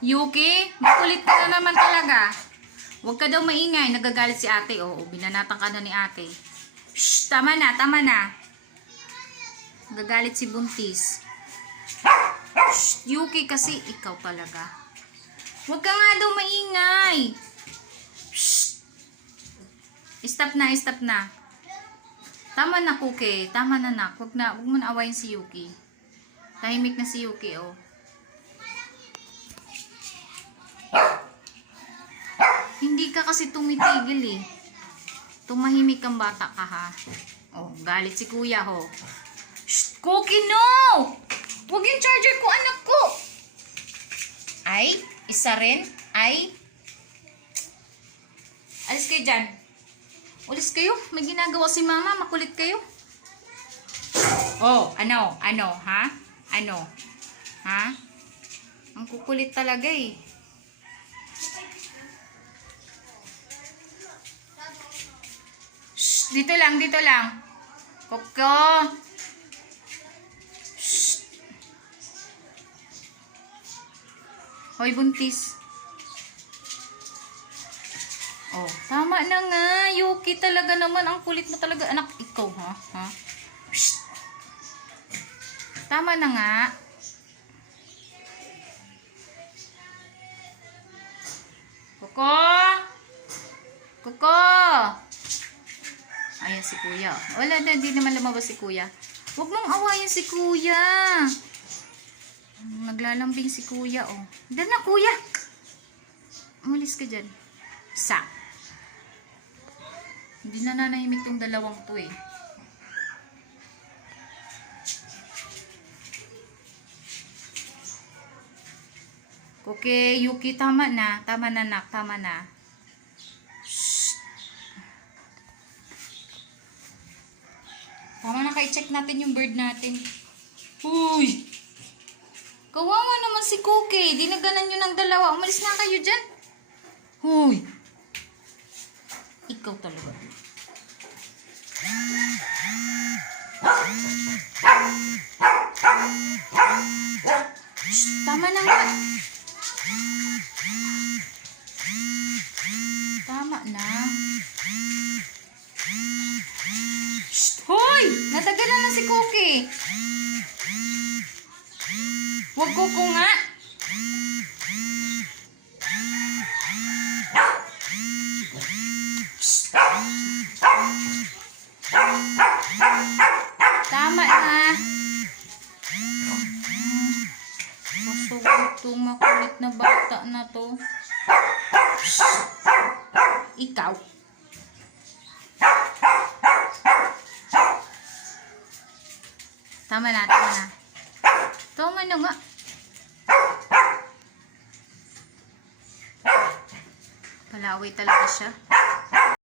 Yuki, makulit ka na naman talaga. Huwag ka daw maingay. Nagagalit si ate. Oo, binanatan ka na ni ate. Shh, tama na, tama na. Nagagalit si Buntis. Shh, Yuki, kasi ikaw talaga. Huwag ka nga daw maingay. Shh. Stop na, stop na. Tama na, Kuki. Tama na, nak. Huwag mo na awayin si Yuki. Tahimik na si Yuki, oh. Hindi ka kasi tumitigil, eh. Tumahimik kang bata ka, ha. Oh, galit si kuya, ho. Shh, Kuki, no! Huwag yung charger ko, anak ko. Ay, isa rin. Ay. Alis kayo dyan. Ulis kayo. May ginagawa si mama. Makulit kayo. Oh, ano, ha? Ano? Ha? Ang kukulit talaga, eh. Shh, dito lang, dito lang. Koko. Shh. Hoy, Buntis. Oh, tama na nga. Yuki, talaga naman. Ang kulit mo talaga. Anak, ikaw, ha? Ha? Shh. Tama na nga. Koko! Koko! Ayan si kuya. Wala na, hindi naman lumabas si kuya. Huwag mong awayin si kuya. Naglalambing si kuya, oh. Dali na, kuya. Umalis ka dyan. Sa. Hindi na nanahimik tong dalawang to, eh. Okay, Yuki, tama na. Tama na, nak. Tama na. Shh. Tama na, i-check natin yung bird natin. Uy! Kawawa naman si Cookie. Dinaganan nyo ng dalawa. Umalis na kayo dyan. Uy! Ikaw talaga. Shh, tama na nga. Tama na. Shh, hoy! Natagalan na si Cookie. Huwag Kuko nga. Shh. Tama na. Masugod itong makulit na bata na to. Shh. Ikaw. Tama na, tama na. Tama na nga. Palaway talaga siya.